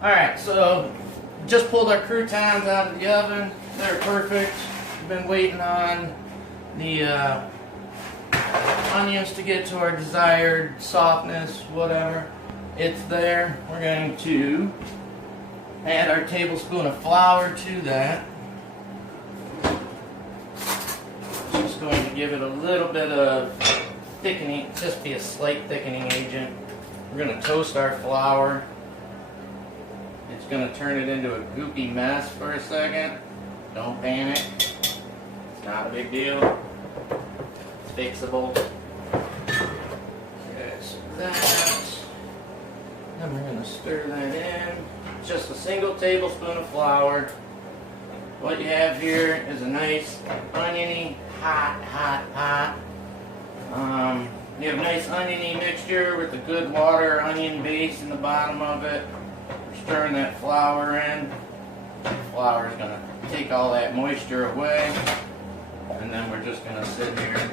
Alright, so just pulled our croutons out of the oven. They're perfect. We've been waiting on the onions to get to our desired softness, whatever. It's there. We're going to add our tablespoon of flour to that. Just going to give it a little bit of thickening, just be a slight thickening agent. We're going to toast our flour. It's going to turn it into a goopy mess for a second. Don't panic. It's not a big deal. It's fixable. Okay, so that. Then we're going to stir that in. Just a single tablespoon of flour. What you have here is a nice oniony, hot. You have a nice oniony mixture with a good water onion base in the bottom of it. We're stirring that flour in. The flour is going to take all that moisture away. And then we're just going to sit here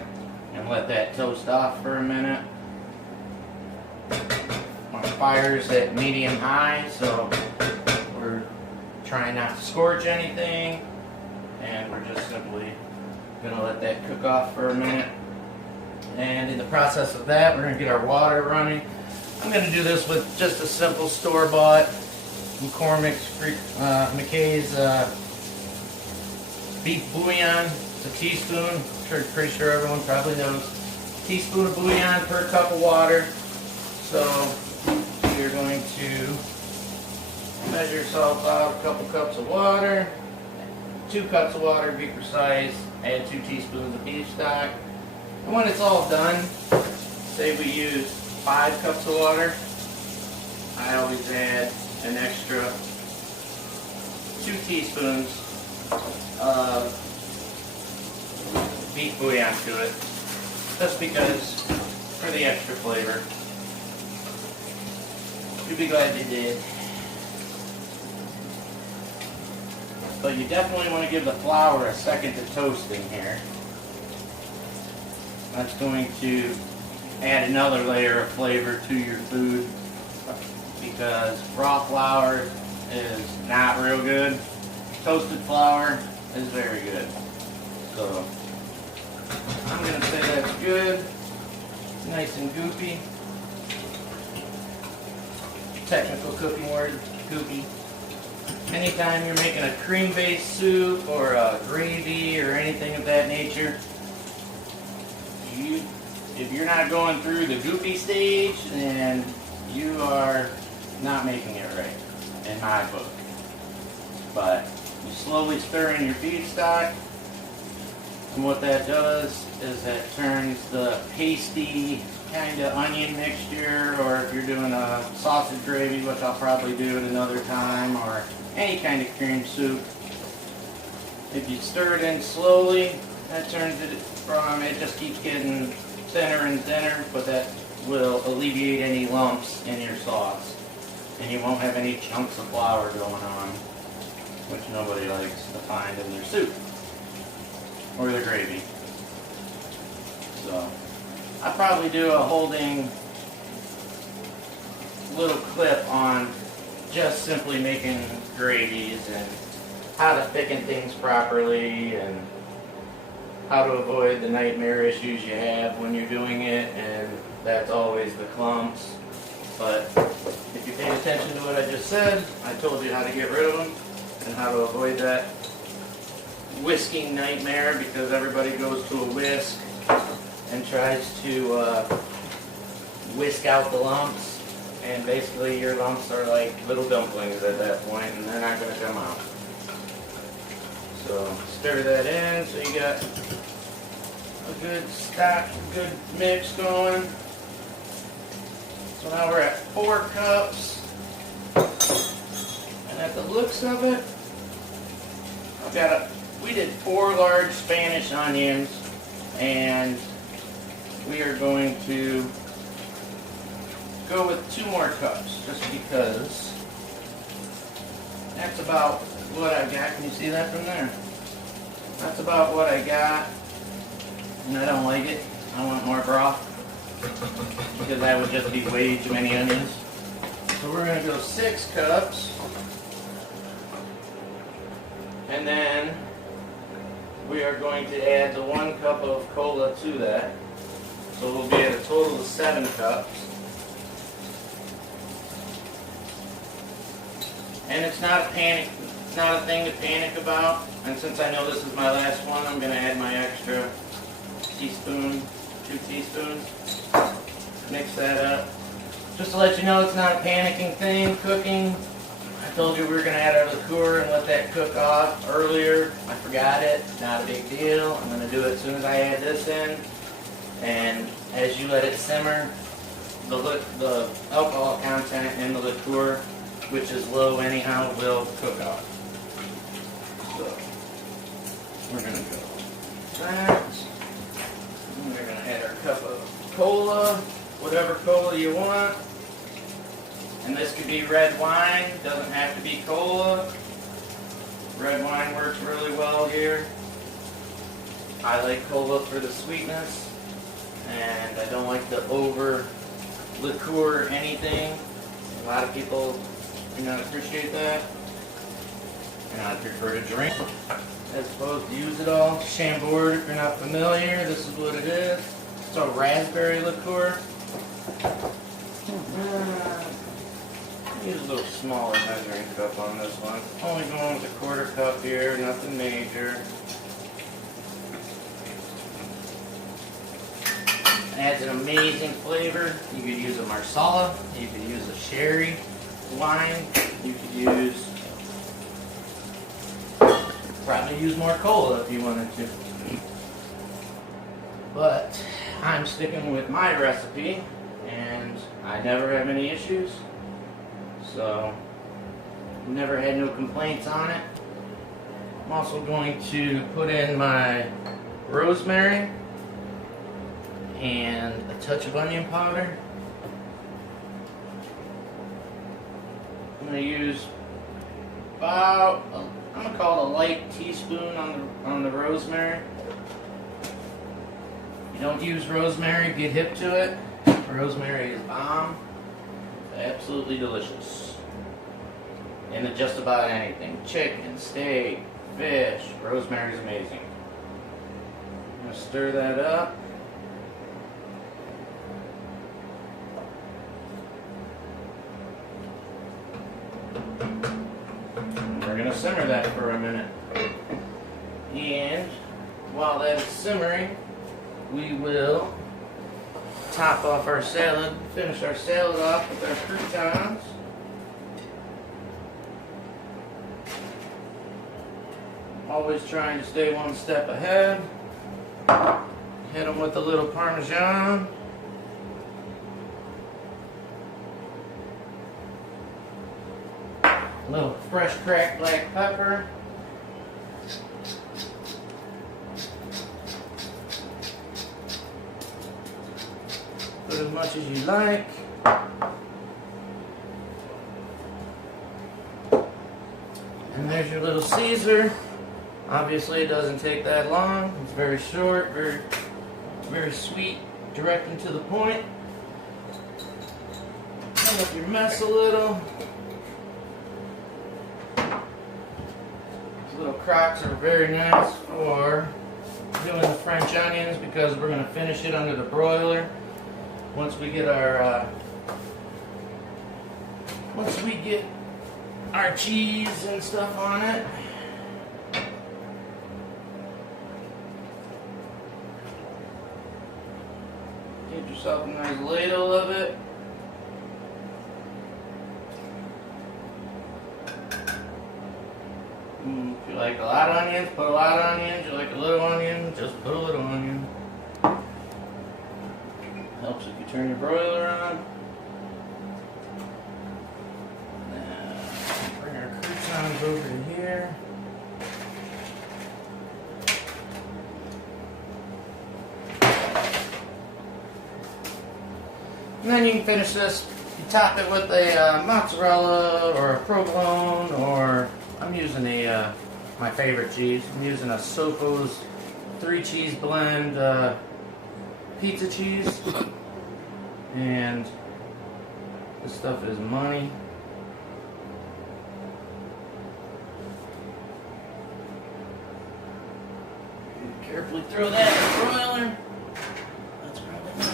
and let that toast off for a minute. My fire's at medium high, so we're trying not to scorch anything. And we're just simply going to let that cook off for a minute. And in the process of that, we're going to get our water running. I'm going to do this with just a simple store-bought McKay's beef bouillon. It's a teaspoon. I'm pretty sure everyone probably knows. A teaspoon of bouillon per cup of water. So you're going to measure yourself out a couple cups of water. 2 cups of water to be precise. Add 2 teaspoons of beef stock. And when it's all done, say we use 5 cups of water, I always add an extra 2 teaspoons of beef bouillon to it, just because for the extra flavor. You'll be glad you did. But you definitely want to give the flour a second to toasting here. That's going to add another layer of flavor to your food, because raw flour is not real good. Toasted flour is very good. So I'm going to say that's good. Nice and goopy. Technical cooking word, goopy. Anytime you're making a cream-based soup or a gravy or anything of that nature, if you're not going through the goopy stage, then you are not making it right, in my book. But you slowly stir in your beef stock, and what that does is that turns the pasty kind of onion mixture, or if you're doing a sausage gravy, which I'll probably do at another time, or any kind of cream soup, if you stir it in slowly, that turns it from, it just keeps getting thinner and thinner, but that will alleviate any lumps in your sauce. And you won't have any chunks of flour going on, which nobody likes to find in their soup or their gravy. So I'll probably do a holding little clip on just simply making gravies and how to thicken things properly and how to avoid the nightmare issues you have when you're doing it, and that's always the clumps. But if you paid attention to what I just said, I told you how to get rid of them and how to avoid that whisking nightmare, because everybody goes to a whisk and tries to whisk out the lumps, and basically your lumps are like little dumplings at that point, and they're not going to come out. So stir that in so you got a good stock, good mix going. So now we're at 4 cups. And at the looks of it, we did 4 large Spanish onions, and we are going to go with 2 more cups, just because that's about what I got. Can you see that from there? That's about what I got, and I don't like it. I want more broth, because that would just be way too many onions. So we're going to go 6 cups. And then we are going to add the 1 cup of cola to that. So we'll be at a total of 7 cups. And it's not a panic, it's not a thing to panic about. And since I know this is my last one, I'm going to add my extra teaspoon, 2 teaspoons. Mix that up. Just to let you know, it's not a panicking thing, cooking. I told you we were going to add our liqueur and let that cook off earlier. I forgot it. Not a big deal. I'm going to do it as soon as I add this in. And as you let it simmer, the alcohol content in the liqueur, which is low anyhow, will cook off. So we're going to go that. And we're going to add our cup of cola, whatever cola you want. And this could be red wine, doesn't have to be cola. Red wine works really well here. I like cola for the sweetness, and I don't like to over liqueur anything. A lot of people do not appreciate that. And I prefer to drink as opposed to use it all. Chambord, if you're not familiar, this is what it is. It's a raspberry liqueur. Use a little smaller measuring cup on this one. Only going with a 1/4 cup here, nothing major. Adds an amazing flavor. You could use a Marsala, you could use a sherry wine, you could use, probably use more cola if you wanted to. But I'm sticking with my recipe, and I never have any issues. So, never had no complaints on it. I'm also going to put in my rosemary and a touch of onion powder. I'm going to use about, I'm going to call it a light teaspoon on the rosemary. If you don't use rosemary, get hip to it. Rosemary is bomb. Absolutely delicious. Into just about anything. Chicken, steak, fish. Rosemary is amazing. I'm going to stir that up. And we're going to simmer that for a minute. And while that is simmering, we will top off our salad, finish our salad off with our croutons. Always trying to stay one step ahead. Hit them with a little Parmesan. A little fresh cracked black pepper. Put as much as you like. And there's your little Caesar. Obviously it doesn't take that long. It's very short, very sweet, direct and to the point. Clean up your mess a little. These little crocks are very nice for doing the French onions because we're going to finish it under the broiler. Once we get our cheese and stuff on it. Get yourself a nice ladle of it. If you like a lot of onions, put a lot of onions. If you like a little onion, just put a little onion. Helps if you turn your broiler on. Now, bring our croutons over to here. And then you can finish this. You top it with a mozzarella or a provolone, or I'm using my favorite cheese. I'm using a Sofo's 3-cheese blend pizza cheese, and This stuff is money. Carefully throw that in the broiler. That's probably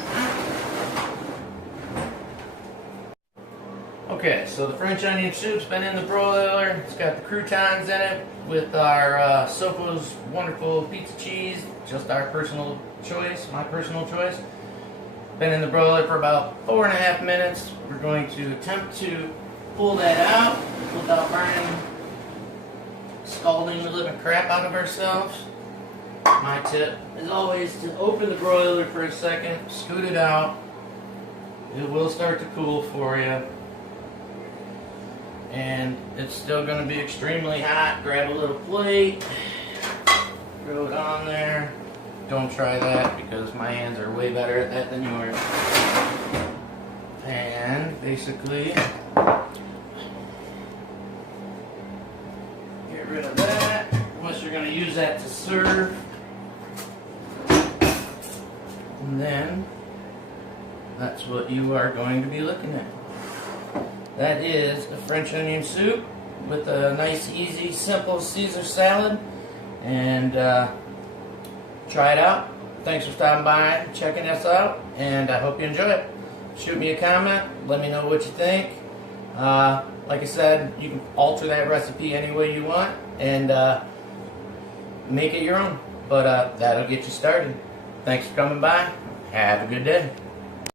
okay, so the French onion soup's been in the broiler. It's got the croutons in it with our Sopo's wonderful pizza cheese, just our personal choice, my personal choice. Been in the broiler for about 4.5 minutes. We're going to attempt to pull that out without burning, scalding the living crap out of ourselves. My tip is always to open the broiler for a second, scoot it out. It will start to cool for you. And it's still going to be extremely hot. Grab a little plate, throw it on there. Don't try that because my hands are way better at that than yours. And basically, get rid of that, unless you're going to use that to serve. And then, that's what you are going to be looking at. That is a French onion soup with a nice, easy, simple Caesar salad. And try it out. Thanks for stopping by, checking us out, and I hope you enjoy it. Shoot me a comment. Let me know what you think. Like I said, you can alter that recipe any way you want and make it your own. But that'll get you started. Thanks for coming by. Have a good day.